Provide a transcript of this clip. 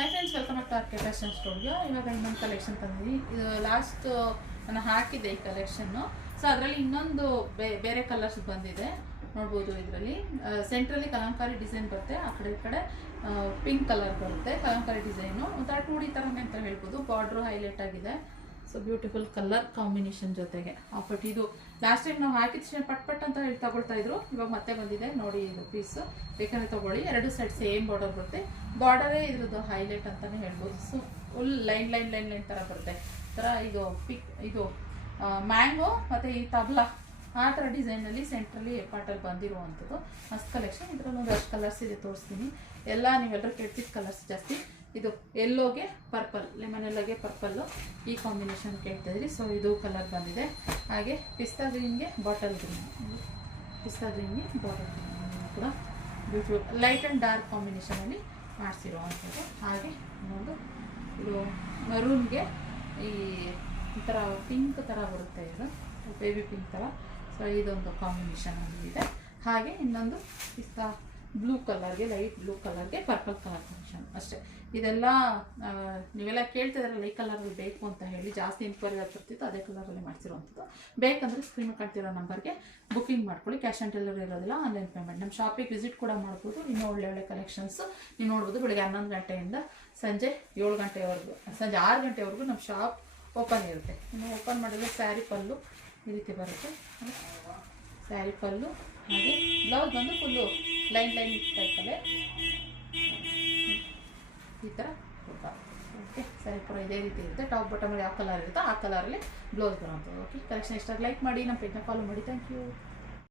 Hi friends, welcome back to R K fashion studio. ಇವಾಗ ಇನ್ನೊಂದು collection ತಂದಿದ್ದೀನಿ. ಇದು ಲಾಸ್ಟ್ ನಾನು ಹಾಕಿದ್ದೆ ಈ ಕಲೆಕ್ಷನ್ನು. ಸೊ ಅದರಲ್ಲಿ ಇನ್ನೊಂದು ಬೇರೆ ಕಲರ್ಸ್ ಬಂದಿದೆ, ನೋಡ್ಬೋದು. ಇದರಲ್ಲಿ ಸೆಂಟ್ರಲ್ಲಿ ಕಲಂಕಾರಿ ಡಿಸೈನ್ ಬರುತ್ತೆ, ಆ ಕಡೆ ಈ ಕಡೆ ಪಿಂಕ್ ಕಲರ್ ಬರುತ್ತೆ. ಕಲಂಕಾರಿ ಡಿಸೈನು ಒಂಥರ 2D ಥರನೇ ಅಂತ ಹೇಳ್ಬೋದು. ಬಾರ್ಡ್ರು ಹೈಲೈಟ್ ಆಗಿದೆ. ಸೊ ಬ್ಯೂಟಿಫುಲ್ ಕಲರ್ ಕಾಂಬಿನೇಷನ್ ಜೊತೆಗೆ ಬಟ್ ಇದು ಲಾಸ್ಟ್ ಟೈಮ್ ನಾವು ಹಾಕಿದ ಪಟ್ ಅಂತ ಹೇಳಿ ತಗೊಳ್ತಾ ಇದ್ರು. ಇವಾಗ ಮತ್ತೆ ಬಂದಿದೆ ನೋಡಿ, ಇದು ಪೀಸು ಬೇಕಂದ್ರೆ ತಗೊಳ್ಳಿ. ಎರಡು ಸೈಡ್ ಸೇಮ್ ಬಾರ್ಡರ್ ಬರುತ್ತೆ. ಬಾರ್ಡರೇ ಇದ್ರದ್ದು ಹೈಲೈಟ್ ಅಂತಲೇ ಹೇಳ್ಬೋದು. ಸೊ ಫುಲ್ ಲೈನ್ ಥರ ಬರುತ್ತೆ. ಥರ ಇದು ಮ್ಯಾಂಗೋ ಮತ್ತು ಈ ತಬ್ಲಾ ಆ ಥರ ಡಿಸೈನಲ್ಲಿ ಸೆಂಟ್ರಲ್ಲಿ ಪಾರ್ಟಲ್ಲಿ ಬಂದಿರುವಂಥದ್ದು ಮಸ್ತ್ ಕಲೆಕ್ಷನ್. ಇದರಲ್ಲೂ ರಶ್ ಕಲರ್ಸ್ ಇದೆ, ತೋರಿಸ್ತೀನಿ. ಎಲ್ಲ ನೀವೆಲ್ಲರೂ ಕೇಳ್ತಿದ್ದ ಕಲರ್ಸ್ ಜಾಸ್ತಿ. ಇದು ಎಲ್ಲೋಗೆ ಪರ್ಪಲ್, ಲೆಮನ್ ಎಲ್ಲೋಗೆ ಪರ್ಪಲ್ಲು ಈ ಕಾಂಬಿನೇಷನ್ ಕೇಳ್ತಾಯಿದ್ರಿ. ಸೊ ಇದು ಕಲರ್ ಬಂದಿದೆ. ಹಾಗೆ ಪಿಸ್ತಾ ಗ್ರೀನ್ಗೆ ಬಾಟಲ್ ಗ್ರೀನ್, ಪಿಸ್ತಾ ಗ್ರೀನ್ಗೆ ಬಾಟಲ್ ಗ್ರೀನ್ ಕೂಡ ಬ್ಯೂಟಿಫುಲ್ ಲೈಟ್ ಆ್ಯಂಡ್ ಡಾರ್ಕ್ ಕಾಂಬಿನೇಷನಲ್ಲಿ ಮಾಡಿಸಿರೋ ಅಂಥದ್ದು. ಹಾಗೆ ಇನ್ನೊಂದು ಇದು ಮರೂನ್ಗೆ ಈ ಥರ ಪಿಂಕ್ ಥರ ಬರುತ್ತೆ, ಇದು ಬೇಬಿ ಪಿಂಕ್ ಥರ. ಸೊ ಇದೊಂದು ಕಾಂಬಿನೇಷನ್ ಇದೆ. ಹಾಗೆ ಇನ್ನೊಂದು ಪಿಸ್ತಾ ಬ್ಲೂ ಕಲರ್ಗೆ, ಲೈಟ್ ಬ್ಲೂ ಕಲರ್ಗೆ ಪರ್ಪಲ್ ಕಲರ್ ಕಾಂಬಿನೇಷನ್ ಅಷ್ಟೇ. ಇದೆಲ್ಲ ನೀವೆಲ್ಲ ಕೇಳ್ತಿದಾರಲ್ಲ ಈ ಕಲರಲ್ಲಿ ಬೇಕು ಅಂತ ಹೇಳಿ, ಜಾಸ್ತಿ ಎನ್ಕ್ವೈರಿ ಬರ್ತಿತ್ತು, ಅದೇ ಕಲರಲ್ಲಿ ಮಾಡಿಸಿರುವಂಥದ್ದು. ಬೇಕಂದರೆ ಸ್ಕ್ರೀನ್ ಕಾಣ್ತಿರೋ ನಂಬರ್ಗೆ ಬುಕ್ಕಿಂಗ್ ಮಾಡ್ಕೊಳ್ಳಿ. ಕ್ಯಾಶ್ ಆನ್ ಡೆಲಿವರಿ ಇರೋದಿಲ್ಲ, ಆನ್ಲೈನ್ ಪೇಮೆಂಟ್. ನಮ್ಮ ಶಾಪಿಗೆ ವಿಸಿಟ್ ಕೂಡ ಮಾಡ್ಬೋದು. ಇನ್ನೂ ಒಳ್ಳೆ ಕಲೆಕ್ಷನ್ಸು ನೀವು ನೋಡ್ಬೋದು. ಬೆಳಗ್ಗೆ 11 ಗಂಟೆಯಿಂದ ಸಂಜೆ 7 ಗಂಟೆವರೆಗೂ, ಸಂಜೆ 6 ಗಂಟೆವರೆಗೂ ನಮ್ಮ ಶಾಪ್ ಓಪನ್ ಇರುತ್ತೆ. ಇನ್ನು ಓಪನ್ ಮಾಡಿದ್ರೆ ಸ್ಯಾರಿ ಪಲ್ಲು ಈ ರೀತಿ ಬರುತ್ತೆ. ಸ್ಯಾರಿ ಪಲ್ಲು ಹಾಗೆ ಬ್ಲೌಸ್ ಬಂದು ಫುಲ್ಲು ಲೈನ್ ಟೈಪಲ್ಲೇ ಈ ಥರ ಓಕೆ. ಸ್ಯಾರಿ ಪೂರ ಇದೇ ರೀತಿ ಇರುತ್ತೆ. ಟಾಪ್ ಬಾಟಮಲ್ಲಿ ಯಾವ ಕಲರ್ ಇರುತ್ತೋ ಆ ಕಲರಲ್ಲಿ ಬ್ಲೌಸ್ ಬರೋಂಥದ್ದು. ಓಕೆ, ಕಲೆಕ್ಷನ್ ಇಷ್ಟ ಲೈಕ್ ಮಾಡಿ, ನಮ್ಮ ಪೇಜ್ನ ಫಾಲೋ ಮಾಡಿ. Thank you.